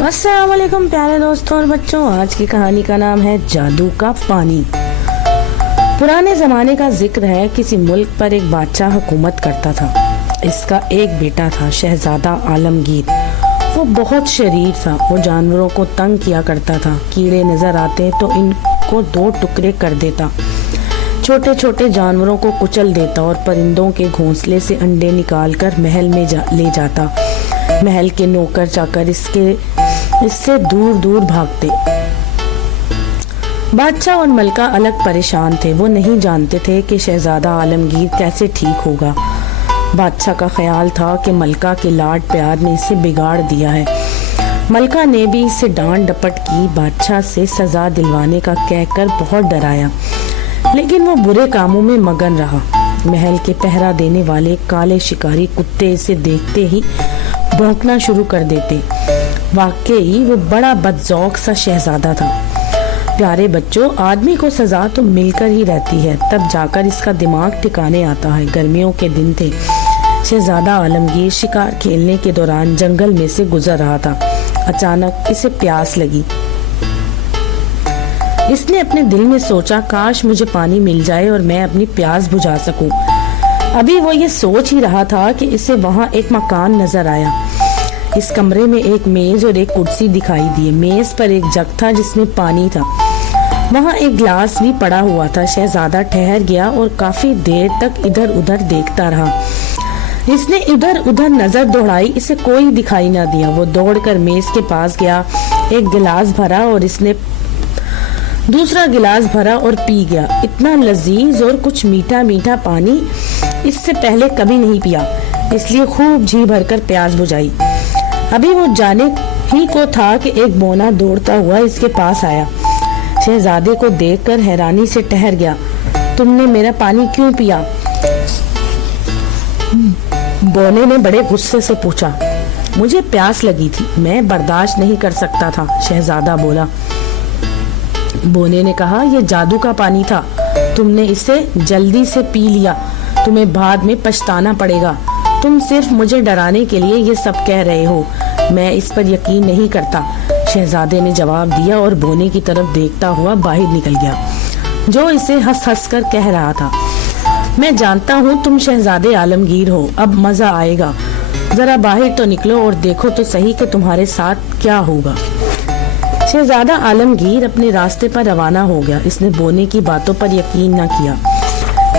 अस्सलाम वालेकुम प्यारे दोस्तों और बच्चों, आज की कहानी का नाम है जादू का पानी। पुराने जमाने का जिक्र है। किसी मुल्क पर एक बादशाह हुकूमत करता था। इसका एक बेटा था, शहजादा आलमगीर। वो बहुत शरीर था। वो जानवरों को तंग किया करता था। कीड़े नजर आते तो इनको दो टुकड़े कर देता, छोटे छोटे जानवरों को कुचल देता और परिंदों के घोंसले से अंडे निकाल कर महल में ले जाता। महल के नौकर चाकर इससे दूर दूर भागते। बादशाह और मलका अलग परेशान थे। वो नहीं जानते थे कि शहजादा आलमगीर कैसे ठीक होगा। बादशाह का ख्याल था कि मलका के लाड प्यार ने इसे बिगाड़ दिया है। मलका ने भी इसे डांट डपट की, बादशाह से सजा दिलवाने का कहकर बहुत डराया, लेकिन वो बुरे कामों में मगन रहा। महल के पहरा देने वाले काले शिकारी कुत्ते इसे देखते ही भौंकना शुरू कर देते। वाकई वो बड़ा बदजौक सा शहजादा था। प्यारे बच्चों, आदमी को सजा तो मिलकर ही रहती है, तब जाकर इसका दिमाग ठिकाने आता है। गर्मियों के दिन थे। शहजादा आलमगीर शिकार खेलने के दौरान जंगल में से गुजर रहा था। अचानक इसे प्यास लगी। इसने अपने दिल में सोचा, काश मुझे पानी मिल जाए और मैं अपनी प्यास बुझा सकूं। अभी वो ये सोच ही रहा था कि इसे वहां एक मकान नजर आया। इस कमरे में एक मेज और एक कुर्सी दिखाई दी। मेज पर एक जग था जिसमें पानी था। वहां एक गिलास भी पड़ा हुआ था। शहजादा ठहर गया और काफी देर तक इधर उधर देखता रहा। इसने इधर उधर नजर दौड़ाई, इसे कोई दिखाई ना दिया। वो दौड़कर मेज के पास गया, एक गिलास भरा और इसने दूसरा गिलास भरा और पी गया। इतना लजीज और कुछ मीठा मीठा पानी इससे पहले कभी नहीं पिया, इसलिए खूब जी भरकर प्यास बुझाई। अभी वो जाने ही को था कि एक बौना दौड़ता हुआ इसके पास आया। शहजादे को देखकर हैरानी से ठहर गया। तुमने मेरा पानी क्यों पिया? बौने ने बड़े गुस्से से पूछा। मुझे प्यास लगी थी, मैं बर्दाश्त नहीं कर सकता था, शहजादा बोला। बौने ने कहा, यह जादू का पानी था, तुमने इसे जल्दी से पी लिया, तुम्हें बाद में पछताना पड़ेगा। तुम सिर्फ मुझे डराने के लिए ये सब कह रहे हो, मैं इस पर यकीन नहीं करता, शहजादे ने जवाब दिया और बौने की तरफ देखता हुआ बाहर निकल गया, जो इसे हंस हंस कर कह रहा था, मैं जानता हूँ तुम शहजादे आलमगीर हो, अब मजा आएगा, जरा बाहर तो निकलो और देखो तो सही कि तुम्हारे साथ क्या होगा। शहजादा आलमगीर अपने रास्ते पर रवाना हो गया। इसने बौने की बातों पर यकीन न किया।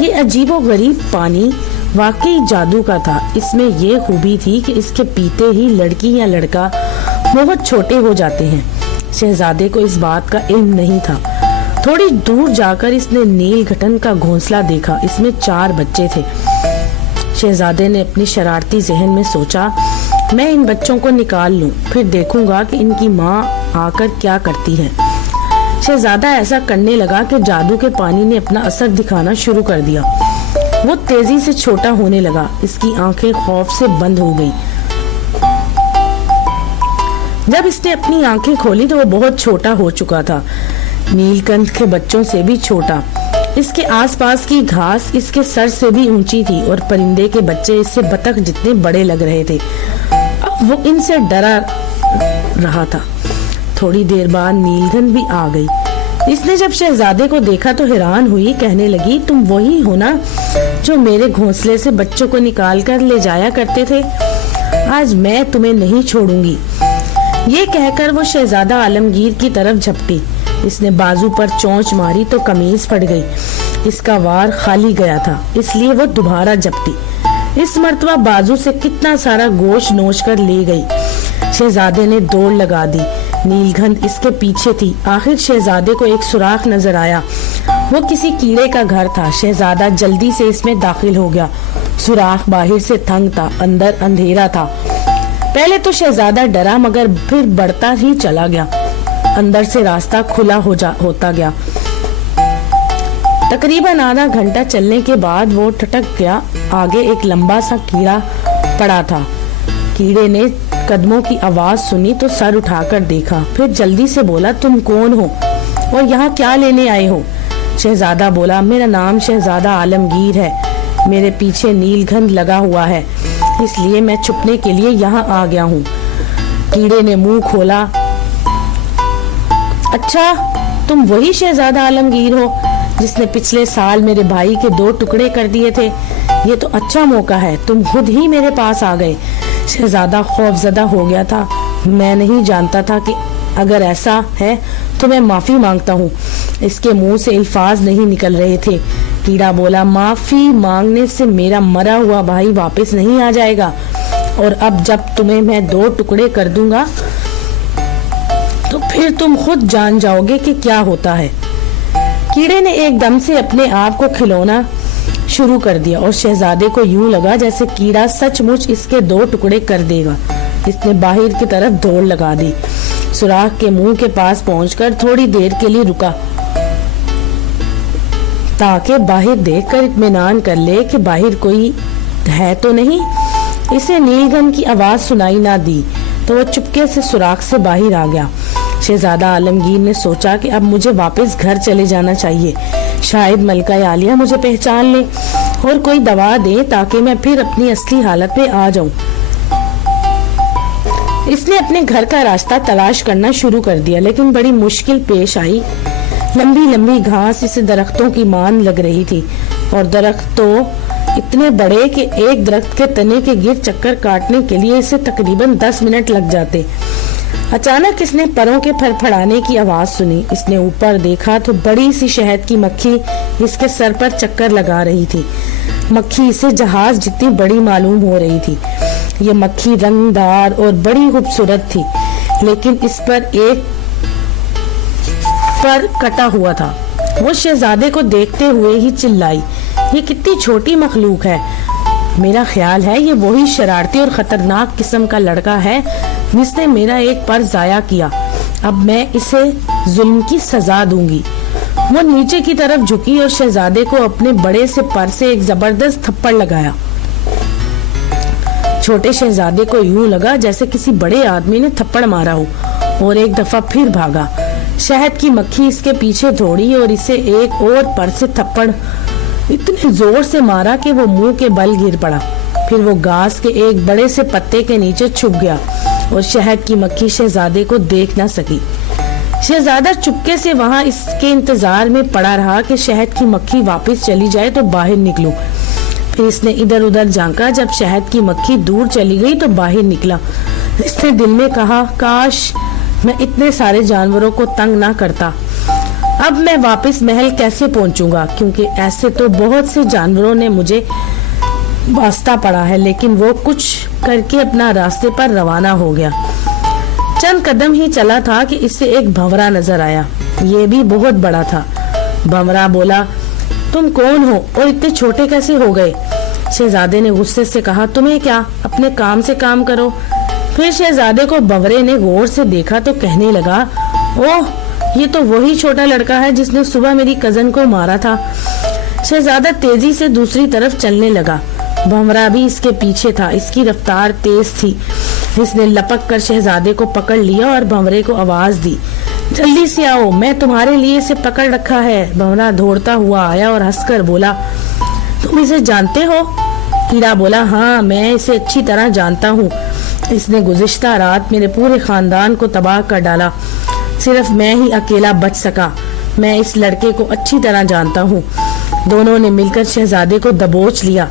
ये अजीबो गरीब पानी वाकई जादू का था। इसमें ये खूबी थी कि इसके पीते ही लड़की या लड़का बहुत छोटे हो जाते हैं। शहजादे को इस बात का इल्म नहीं था। थोड़ी दूर जाकर इसने नीलगठन का घोंसला देखा। इसमें 4 बच्चे थे। शहजादे ने अपनी शरारती जहन में सोचा, मैं इन बच्चों को निकाल लूं, फिर देखूंगा कि इनकी माँ आकर क्या करती है। शहजादा ऐसा करने लगा कि जादू के पानी ने अपना असर दिखाना शुरू कर दिया। वो तेजी से छोटा होने लगा। इसकी आंखें खौफ से बंद हो गई। जब इसने अपनी आंखें खोली तो वो बहुत छोटा हो चुका था, नीलकंठ के बच्चों से भी छोटा। इसके आसपास की घास इसके सर से भी ऊंची थी और परिंदे के बच्चे इससे बतख जितने बड़े लग रहे थे। अब वो इनसे डरा रहा था। थोड़ी देर बाद नीलकंठ भी आ गई। इसने जब शहजादे को देखा तो हैरान हुई, कहने लगी, तुम वही हो ना जो मेरे घोंसले से बच्चों को निकाल कर ले जाया करते थे? आज मैं तुम्हें नहीं छोड़ूंगी। ये कहकर वो शहजादा आलमगीर की तरफ झपटी। इसने बाजू पर चोंच मारी तो कमीज फट गई। इसका वार खाली गया था, इसलिए वो दोबारा झपटी। इस मर्तबा बाजू से कितना सारा गोश्त नोच कर ले गई। शहजादे ने दौड़ लगा दी। नीलकंठ इसके पीछे थी। आखिर शहजादे को एक सुराख नजर आया। वो किसी कीड़े का घर था। शहजादा जल्दी से इसमें दाखिल हो गया। सुराख बाहर से तंग था, अंदर अंधेरा था। पहले तो शहजादा डरा, मगर फिर बढ़ता ही चला गया। अंदर से रास्ता खुला होता गया। तकरीबन आधा घंटा चलने के बाद वो ठटक गया। आगे एक लंबा सा कीड़ा पड़ा था। कीड़े ने कदमों की आवाज सुनी तो सर उठाकर देखा, फिर जल्दी से बोला, तुम कौन हो और यहाँ क्या लेने आए हो? शहजादा बोला, मेरा नाम शहजादा आलमगीर है, मेरे पीछे नीलकंठ लगा हुआ है, इसलिए मैं छुपने के लिए यहाँ आ गया हूँ। कीड़े ने मुंह खोला। अच्छा, तुम वही शहजादा आलमगीर हो जिसने पिछले साल मेरे भाई के 2 टुकड़े कर दिए थे। ये तो अच्छा मौका है, तुम खुद ही मेरे पास आ गए। शहजादा खौफजदा हो गया था। मैं नहीं जानता था कि अगर ऐसा है तो मैं माफी मांगता हूँ। इसके मुंह से अल्फाज नहीं निकल रहे थे। कीड़ा बोला, माफी मांगने से मेरा मरा हुआ भाई वापस नहीं आ जाएगा, और अब जब तुम्हें मैं 2 टुकड़े कर दूंगा तो फिर तुम खुद जान जाओगे कि क्या होता है। कीड़े ने एकदम से अपने आप को खिलौना शुरू कर दिया और शहजादे को यूं लगा जैसे कीड़ा सचमुच इसके 2 टुकड़े कर देगा। इसने बाहर की तरफ दौड़ लगा दी। सुराख के मुंह के पास पहुंचकर थोड़ी देर के लिए रुका ताकि बाहर देखकर इत्मीनान कर ले कि बाहर कोई है तो नहीं। इसे नीलगम की आवाज सुनाई ना दी तो वो चुपके से सुराख से बाहर आ गया। शहजादा आलमगीर ने सोचा कि अब मुझे वापस घर चले जाना चाहिए। शायद मलका आलिया मुझे पहचान ले और कोई दवा दे ताकि मैं फिर अपनी असली हालत में आ जाऊं। इसने अपने घर का रास्ता तलाश करना शुरू कर दिया, लेकिन बड़ी मुश्किल पेश आई। लंबी लंबी घास इसे दरख्तों की मान लग रही थी और दरख्त तो इतने बड़े कि एक दरख्त के तने के गिर चक्कर काटने के लिए इसे तकरीबन 10 मिनट लग जाते। अचानक इसने परों के फड़फड़ाने की आवाज सुनी। इसने ऊपर देखा तो बड़ी सी शहद की मक्खी इसके सर पर चक्कर लगा रही थी। मक्खी इसे जहाज जितनी बड़ी मालूम हो रही थी। ये मक्खी रंगदार और बड़ी खूबसूरत थी, लेकिन इस पर एक पर कटा हुआ था। वो शहजादे को देखते हुए ही चिल्लाई, ये कितनी छोटी मखलूक है। मेरा ख्याल है ये वही शरारती और खतरनाक किस्म का लड़का है जिसने मेरा एक पर जाया किया। अब मैं इसे जुल्म की सजा दूंगी। वो नीचे की तरफ झुकी और शहजादे को अपने बड़े से पर से एक जबरदस्त थप्पड़ लगाया। छोटे शहजादे को यूं लगा जैसे किसी बड़े आदमी ने थप्पड़ मारा हो और एक दफा फिर भागा। शहद की मक्खी इसके पीछे दौड़ी और इसे एक और पर से थप्पड़ इतने जोर से मारा कि वो मुंह के बल गिर पड़ा। फिर वो घास के एक बड़े से पत्ते के नीचे छुप गया और शहद की मक्खी शहजादे को देख ना सकी। शहजादा चुपके से वहां इसके इंतजार में पड़ा रहा कि शहद की मक्खी वापस चली जाए तो बाहर निकलूं। फिर इसने इधर उधर झांका। जब शहद की मक्खी दूर चली गई तो बाहर निकला। इसने दिल में कहा, काश मैं इतने सारे जानवरों को तंग ना करता। अब मैं वापस महल कैसे पहुंचूंगा, क्योंकि ऐसे तो बहुत से जानवरों ने मुझे वास्ता पड़ा है। लेकिन वो कुछ करके अपना रास्ते पर रवाना हो गया। चंद कदम ही चला था कि इससे एक भंवरा नजर आया। ये भी बहुत बड़ा था। भंवरा बोला, तुम कौन हो और इतने छोटे कैसे हो गए? शहजादे ने गुस्से से कहा, तुम्हें क्या, अपने काम से काम करो। फिर शहजादे को भंवरे ने गौर से देखा तो कहने लगा, ओह, ये तो वही छोटा लड़का है जिसने सुबह मेरी कजन को मारा था। शहजादा तेजी से दूसरी तरफ चलने लगा। भंवरा भी इसके पीछे था। इसकी रफ्तार तेज थी। इसने लपक कर शहजादे को पकड़ लिया और भंवरे को आवाज दी, जल्दी से आओ, मैं तुम्हारे लिए इसे पकड़ रखा है। भंवरा दौड़ता हुआ आया और हंसकर बोला, तुम इसे जानते हो? कीड़ा बोला, हाँ, मैं इसे अच्छी तरह जानता हूँ। इसने गुज़िश्ता रात मेरे पूरे खानदान को तबाह कर डाला। सिर्फ मैं ही अकेला बच सका। मैं इस लड़के को अच्छी तरह जानता हूँ। दोनों ने मिलकर शहजादे को दबोच लिया।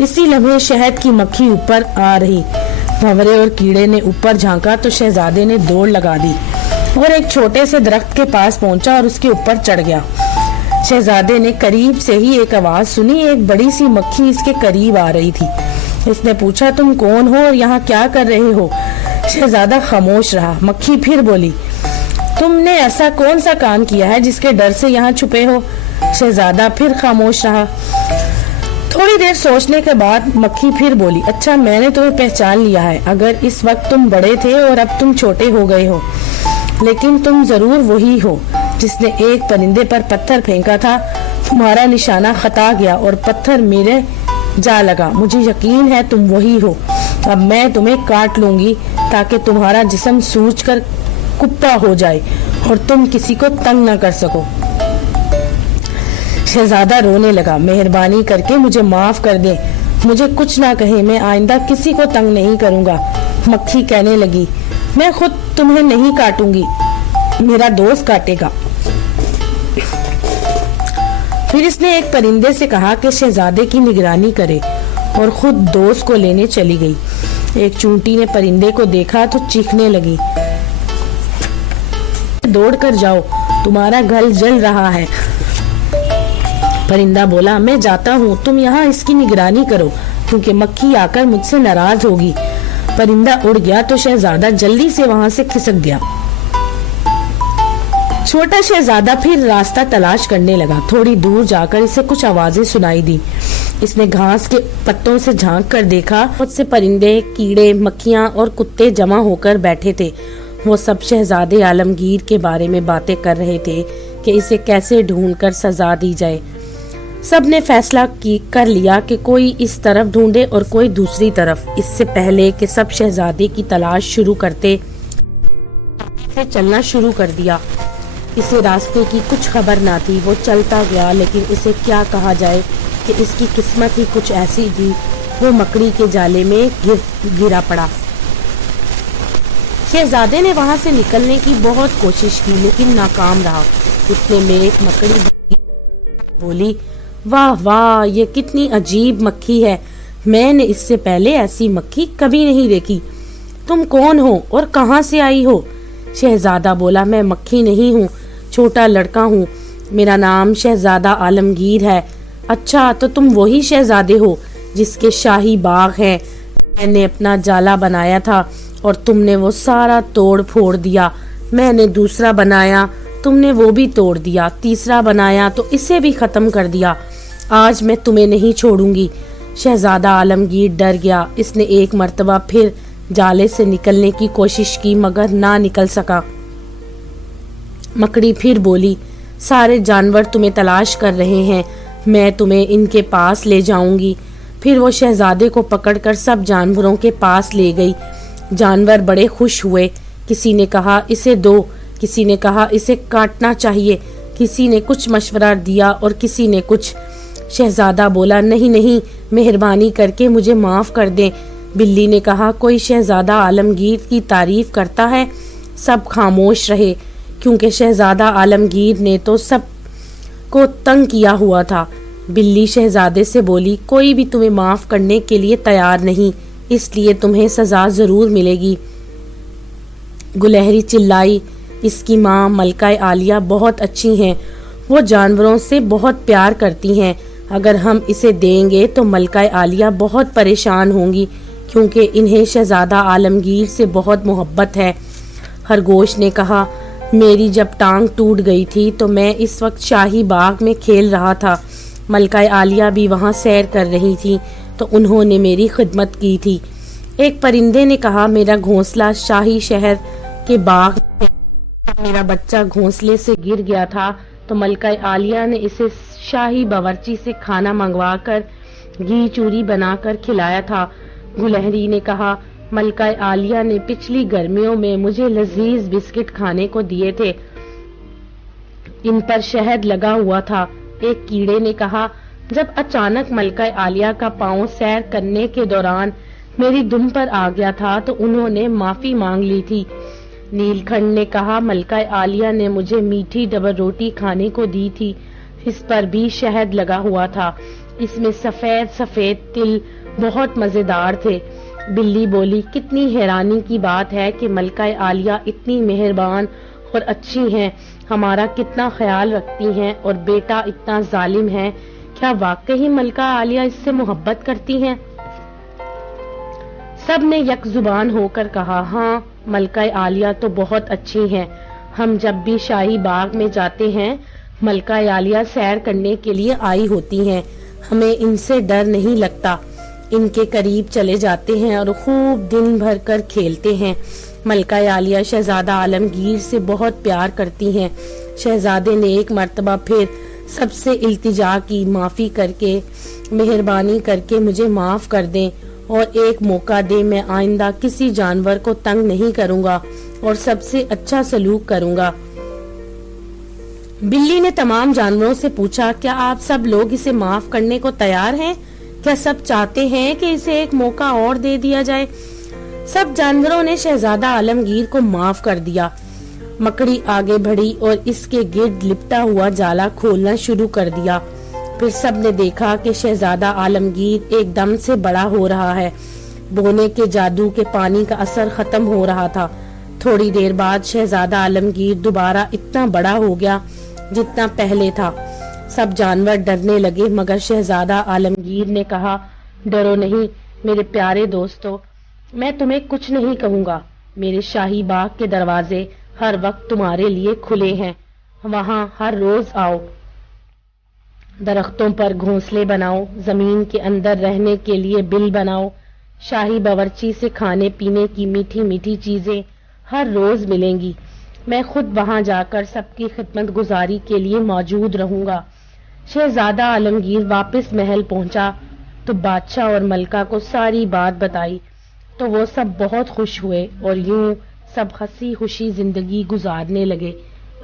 इसी लम्हे शहद की मक्खी ऊपर आ रही। भंवरे और कीड़े ने ऊपर झांका तो शहजादे ने दौड़ लगा दी और एक छोटे से दरख्त के पास पहुंचा और उसके ऊपर चढ़ गया। शहजादे ने करीब से ही एक आवाज सुनी। एक बड़ी सी मक्खी इसके करीब आ रही थी। इसने पूछा, तुम कौन हो और यहाँ क्या कर रहे हो? शहजादा खामोश रहा। मक्खी फिर बोली, तुमने ऐसा कौन सा काम किया है जिसके डर से यहाँ छुपे हो? शहजादा फिर खामोश रहा। थोड़ी देर सोचने के बाद मक्खी फिर बोली, अच्छा, मैंने तुम्हें पहचान लिया है। अगर इस वक्त तुम बड़े थे और अब तुम छोटे हो गए हो, लेकिन तुम जरूर वही हो जिसने एक परिंदे पर पत्थर फेंका था। तुम्हारा निशाना खता गया और पत्थर मेरे जा लगा। मुझे यकीन है तुम वही हो। अब मैं तुम्हें काट लूंगी ताकि तुम्हारा जिस्म सूज कर कुप्पा हो जाए और तुम किसी को तंग न कर सको। शहजादा रोने लगा। मेहरबानी करके मुझे माफ कर दे, मुझे कुछ ना कहे, मैं आइंदा किसी को तंग नहीं करूंगा। मक्खी कहने लगी, मैं खुद तुम्हें नहीं काटूंगी, मेरा दोस्त काटेगा। फिर इसने एक परिंदे से कहा कि शहजादे की निगरानी करे और खुद दोस्त को लेने चली गई। एक चूंटी ने परिंदे को देखा तो चीखने लगी, दौड़ कर जाओ, तुम्हारा घर जल रहा है। परिंदा बोला, मैं जाता हूँ, तुम यहाँ इसकी निगरानी करो, क्योंकि मक्खी आकर मुझसे नाराज होगी। परिंदा उड़ गया तो शहजादा जल्दी से वहां से खिसक गया। छोटा शहजादा फिर रास्ता तलाश करने लगा। थोड़ी दूर जाकर इसे कुछ आवाजें सुनाई दी। इसने घास के पत्तों से झांक कर देखा, बहुत से परिंदे, कीड़े, मक्खियां और कुत्ते जमा होकर बैठे थे। वो सब शहजादे आलमगीर के बारे में बातें कर रहे थे कि इसे कैसे ढूंढकर सजा दी जाए। सब ने फैसला कर लिया कि कोई इस तरफ ढूंढे और कोई दूसरी तरफ। इससे पहले कि सब शहजादे की तलाश शुरू करते, इसे चलना शुरू कर दिया। इसे रास्ते की कुछ खबर ना थी। वो चलता गया, लेकिन इसे क्या कहा जाए कि इसकी किस्मत ही कुछ ऐसी थी। वो मकड़ी के जाले में गिरा पड़ा। शहजादे ने वहां से निकलने की बहुत कोशिश की, लेकिन नाकाम रहा। इतने में एक मकड़ी बोली, वाह वाह, ये कितनी अजीब मक्खी है, मैंने इससे पहले ऐसी मक्खी कभी नहीं देखी। तुम कौन हो और कहां से आई हो? शहजादा बोला, मैं मक्खी नहीं हूँ, छोटा लड़का हूँ, मेरा नाम शहजादा आलमगीर है। अच्छा, तो तुम वही शहजादे हो जिसके शाही बाग है। मैंने अपना जाला बनाया था और तुमने वो सारा तोड़ फोड़ दिया। मैंने दूसरा बनाया, तुमने वो भी तोड़ दिया। तीसरा बनाया तो इसे भी खत्म कर दिया। आज मैं तुम्हें नहीं छोड़ूंगी। शहजादा आलमगीर डर गया। इसने एक मर्तबा फिर जाले से निकलने की कोशिश की, मगर ना निकल सका। मकड़ी फिर बोली, सारे जानवर तुम्हें तलाश कर रहे हैं, मैं तुम्हें इनके पास ले जाऊंगी। फिर वो शहजादे को पकड़कर सब जानवरों के पास ले गई। जानवर बड़े खुश हुए। किसी ने कहा इसे दो, किसी ने कहा इसे काटना चाहिए, किसी ने कुछ मशवरा दिया और किसी ने कुछ। शहजादा बोला, नहीं नहीं, मेहरबानी करके मुझे माफ कर दें। बिल्ली ने कहा, कोई शहजादा आलमगीर की तारीफ करता है। सब खामोश रहे, क्योंकि शहजादा आलमगीर ने तो सब को तंग किया हुआ था। बिल्ली शहजादे से बोली, कोई भी तुम्हें माफ करने के लिए तैयार नहीं, इसलिए तुम्हें सजा जरूर मिलेगी। गुलहरी चिल्लाई, इसकी माँ मलका आलिया बहुत अच्छी हैं, वो जानवरों से बहुत प्यार करती हैं। अगर हम इसे देंगे तो मलका आलिया बहुत परेशान होंगी, क्योंकि इन्हें शहजादा आलमगीर से बहुत मोहब्बत है। खरगोश ने कहा, मेरी जब टांग टूट गई थी तो मैं इस वक्त शाही बाग में खेल रहा था। मलका आलिया भी वहाँ सैर कर रही थी तो उन्होंने मेरी खिदमत की थी। एक परिंदे ने कहा, मेरा घोंसला शाही शहर के बाग में, मेरा बच्चा घोंसले से गिर गया था तो मलका आलिया ने इसे शाही बावर्ची से खाना मंगवाकर घी चूरी बनाकर खिलाया था। गुलहरी ने कहा, मलका आलिया ने पिछली गर्मियों में मुझे लजीज बिस्किट खाने को दिए थे, इन पर शहद लगा हुआ था। एक कीड़े ने कहा, जब अचानक मलका आलिया का पांव सैर करने के दौरान मेरी दुम पर आ गया था तो उन्होंने माफी मांग ली थी। नीलखंड ने कहा, मलका आलिया ने मुझे मीठी डबल रोटी खाने को दी थी, इस पर भी शहद लगा हुआ था, इसमें सफेद सफेद तिल बहुत मजेदार थे। बिल्ली बोली, कितनी हैरानी की बात है कि मलका आलिया इतनी मेहरबान और अच्छी हैं, हमारा कितना ख्याल रखती हैं, और बेटा इतना जालिम है। क्या वाकई मलका आलिया इससे मोहब्बत करती हैं? सब ने यक जुबान होकर कहा, हाँ, मलका आलिया तो बहुत अच्छी हैं। हम जब भी शाही बाग में जाते हैं, मलका आलिया सैर करने के लिए आई होती हैं, हमें इनसे डर नहीं लगता। इनके करीब चले जाते हैं और खूब दिन भर कर खेलते हैं। मलका आलिया शहजादा आलमगीर से बहुत प्यार करती हैं। शहजादे ने एक मर्तबा फिर सबसे इल्तिजा की, माफी करके, मेहरबानी करके मुझे माफ कर दें और एक मौका दे, मैं आइंदा किसी जानवर को तंग नहीं करूंगा और सबसे अच्छा सलूक करूंगा। बिल्ली ने तमाम जानवरों से पूछा, क्या आप सब लोग इसे माफ करने को तैयार हैं? क्या सब चाहते हैं कि इसे एक मौका और दे दिया जाए? सब जानवरों ने शहजादा आलमगीर को माफ कर दिया। मकड़ी आगे बढ़ी और इसके गिर्द लिपटा हुआ जाला खोलना शुरू कर दिया। फिर सब ने देखा कि शहजादा आलमगीर एकदम से बड़ा हो रहा है। बोने के जादू के पानी का असर खत्म हो रहा था। थोड़ी देर बाद शहजादा आलमगीर दोबारा इतना बड़ा हो गया जितना पहले था। सब जानवर डरने लगे, मगर शहजादा आलमगीर ने कहा, डरो नहीं मेरे प्यारे दोस्तों, मैं तुम्हें कुछ नहीं कहूँगा। मेरे शाही बाग के दरवाजे हर वक्त तुम्हारे लिए खुले हैं। वहाँ हर रोज आओ। दरख्तों पर घोंसले बनाओ, जमीन के अंदर रहने के लिए बिल बनाओ। शाही बावर्ची से खाने पीने की मीठी मीठी चीजें हर रोज मिलेंगी। मैं खुद वहां जाकर सबकी खिदमत गुजारी के लिए मौजूद रहूंगा। शहजादा आलमगीर वापस महल पहुंचा तो बादशाह और मलका को सारी बात बताई तो वो सब बहुत खुश हुए और यूं सब हंसी खुशी जिंदगी गुजारने लगे।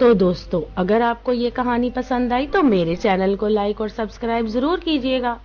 तो दोस्तों, अगर आपको ये कहानी पसंद आई तो मेरे चैनल को लाइक और सब्सक्राइब जरूर कीजिएगा।